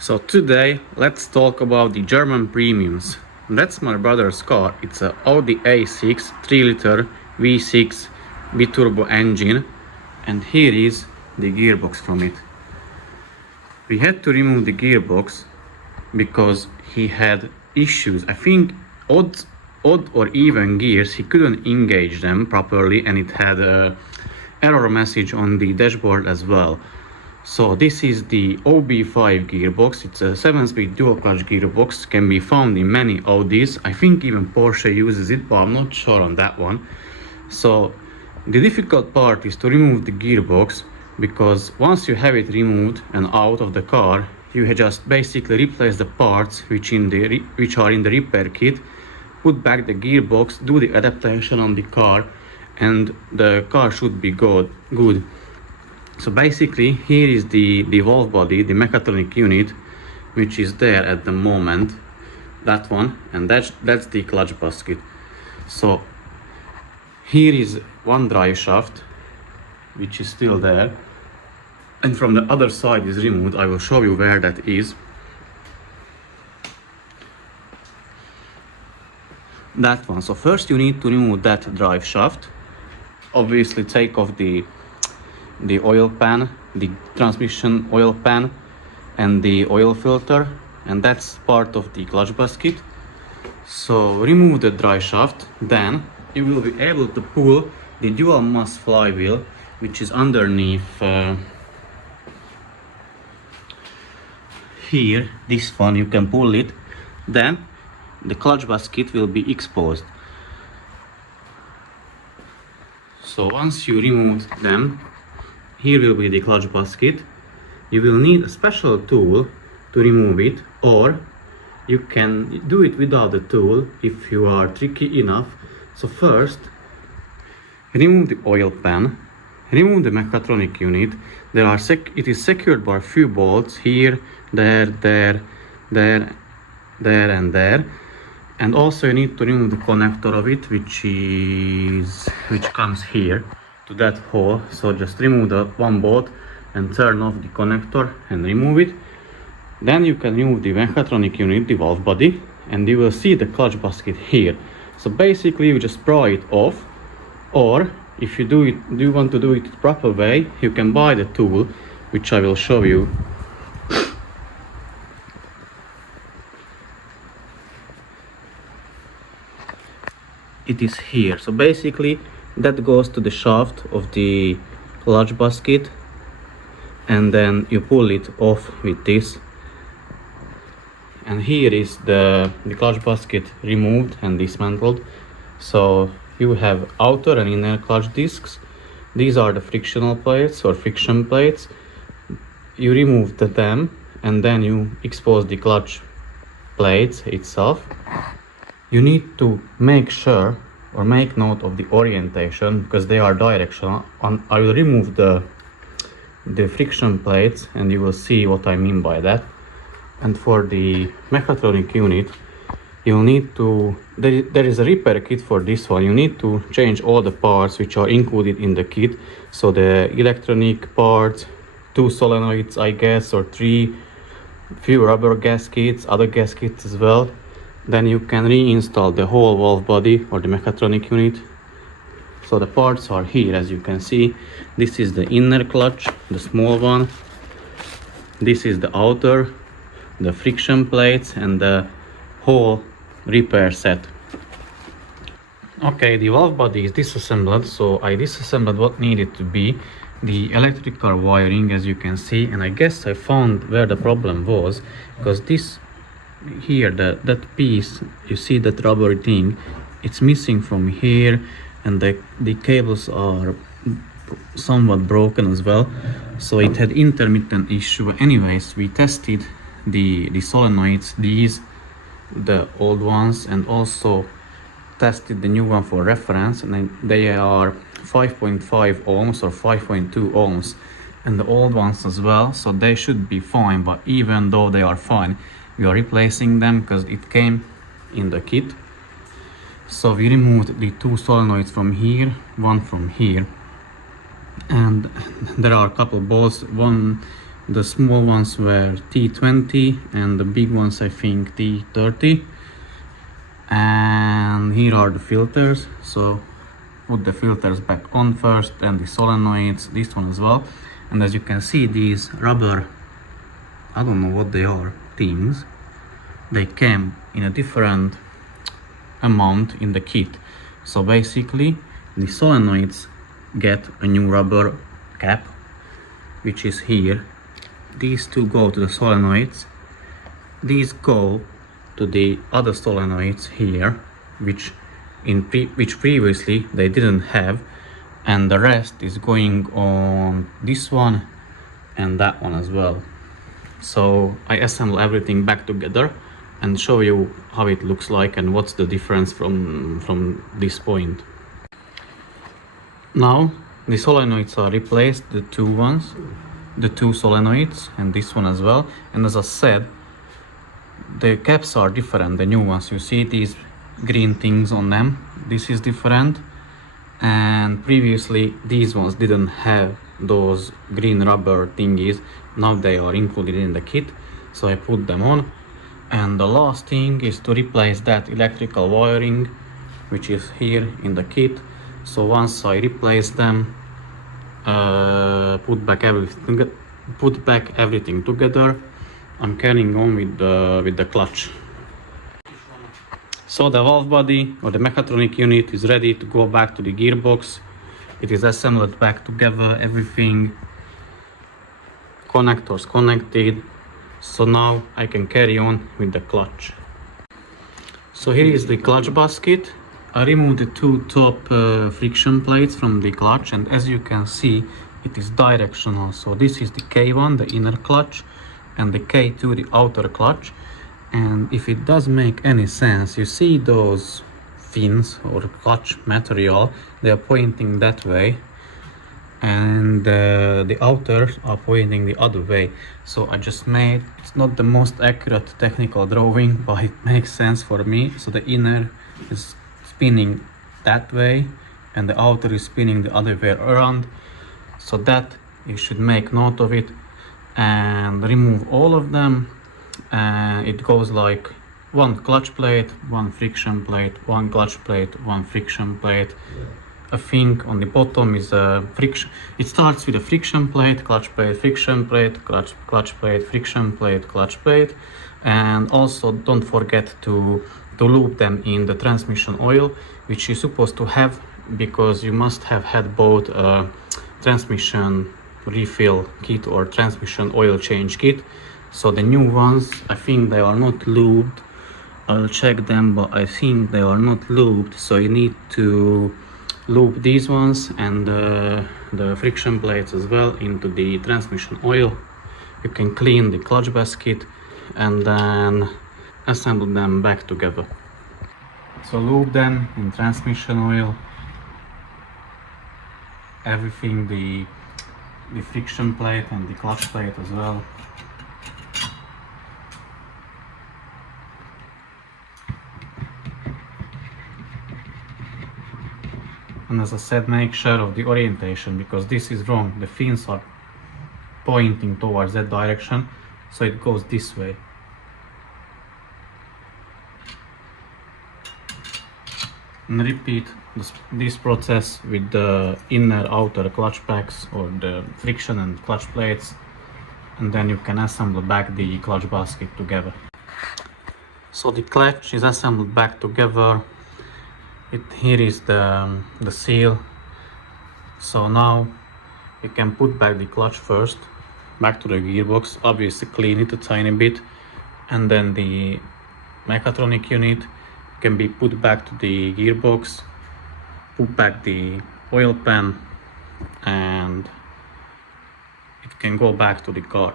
So today let's talk about the German premiums. That's my brother's car. It's a Audi A6 3-liter V6 biturbo engine, and here is the gearbox from it. We had to remove the gearbox because he had issues. I think odd or even gears, he couldn't engage them properly, and it had a error message on the dashboard as well. So this is the OB5 gearbox. It's a 7-speed dual clutch gearbox, can be found in many Audis. I think even Porsche uses it, but I'm not sure on that one. So the difficult part is to remove the gearbox, because once you have it removed and out of the car, you just basically replace the parts which are in the repair kit, put back the gearbox, do the adaptation on the car, and the car should be good. So basically here is the valve body, the mechatronic unit, which is there at the moment, that one, and that's the clutch basket. So here is one drive shaft which is still there, and from the other side is removed. I will show you where that is. That one. So first you need to remove that drive shaft. Obviously take off the oil pan, the transmission oil pan, and the oil filter, and that's part of the clutch basket. So remove the drive shaft, then you will be able to pull the dual mass flywheel, which is underneath here. This one, you can pull it, then the clutch basket will be exposed. So once you remove them, here will be the clutch basket. You will need a special tool to remove it, or you can do it without the tool if you are tricky enough. So first, remove the oil pan, remove the mechatronic unit. It is secured by a few bolts here, there, and there. And also you need to remove the connector of it, which comes here to that hole. So just remove the one bolt and turn off the connector and remove it. Then you can remove the mechatronic unit, the valve body, and you will see the clutch basket here. So basically you just pry it off, or if you want to do it the proper way, you can buy the tool, which I will show you. It is here. So basically that goes to the shaft of the clutch basket, and then you pull it off with this, and here is the clutch basket removed and dismantled. So you have outer and inner clutch discs. These are the frictional plates or friction plates. You remove them, and then you expose the clutch plates itself. You need to make sure or make note of the orientation, because they are directional. I will remove the friction plates and you will see what I mean by that. And for the mechatronic unit, you'll need to, there is a repair kit for this one. You need to change all the parts which are included in the kit. So the electronic parts, 2 solenoids I guess, or 3, few rubber gaskets, other gaskets as well. Then you can reinstall the whole valve body or the mechatronic unit. So the parts are here, as you can see. This is the inner clutch, the small one. This is the outer, the friction plates, and the whole repair set. Okay, the valve body is disassembled, so I disassembled what needed to be. The electrical wiring, as you can see, and I guess I found where the problem was, because this here, that piece, you see that rubber thing, it's missing from here, and the cables are somewhat broken as well, so it had intermittent issue. Anyways, we tested the solenoids, the old ones, and also tested the new one for reference, and they are 5.5 ohms or 5.2 ohms, and the old ones as well, so they should be fine. But even though they are fine, we are replacing them because it came in the kit. So we removed the 2 solenoids from here, one from here, and there are a couple bolts. One The small ones were T20 and the big ones I think T30. And here are the filters. So put the filters back on first, and the solenoids, this one as well. And as you can see, these rubber, I don't know what they are, things, they came in a different amount in the kit. So basically the solenoids get a new rubber cap, which is here. These two go to the solenoids, these go to the other solenoids here, which previously they didn't have, and the rest is going on this one and that one as well. So I assemble everything back together and show you how it looks like and what's the difference from this point. Now the solenoids are replaced, the two solenoids and this one as well. And as I said, the caps are different, the new ones. You see these green things on them, this is different, and previously these ones didn't have those green rubber thingies. Now they are included in the kit, so I put them on. And the last thing is to replace that electrical wiring, which is here in the kit. So once I replace them, put back everything together, I'm carrying on with the clutch. So the valve body or the mechatronic unit is ready to go back to the gearbox. It is assembled back together, everything, connectors connected. So now I can carry on with the clutch. So here is the clutch basket. I removed the two top friction plates from the clutch, and as you can see, it is directional. So this is the K1, the inner clutch, and the K2, the outer clutch. And if it does make any sense, you see those fins or clutch material, they are pointing that way, and the outers are pointing the other way. So I just made, it's not the most accurate technical drawing, but it makes sense for me. So the inner is spinning that way and the outer is spinning the other way around, so that you should make note of it and remove all of them. And it goes like one clutch plate, one friction plate, one clutch plate, one friction plate. I think on the bottom is a friction. It starts with a friction plate, clutch plate, friction plate, clutch plate, friction plate, clutch plate. And also don't forget to lube them in the transmission oil, which you're supposed to have, because you must have had both a transmission refill kit or transmission oil change kit. So the new ones, I think they are not lubed. I'll check them, but I think they are not lubed, so you need to lube these ones and the friction plates as well into the transmission oil. You can clean the clutch basket and then assemble them back together. So lube them in transmission oil, everything, the friction plate and the clutch plate as well. And as I said, make sure of the orientation, because this is wrong. The fins are pointing towards that direction, so it goes this way. And repeat this process with the inner outer clutch packs or the friction and clutch plates, and then you can assemble back the clutch basket together. So the clutch is assembled back together. Here is the seal. So now you can put back the clutch first, back to the gearbox, obviously clean it a tiny bit, and then the mechatronic unit can be put back to the gearbox, put back the oil pan, and it can go back to the car.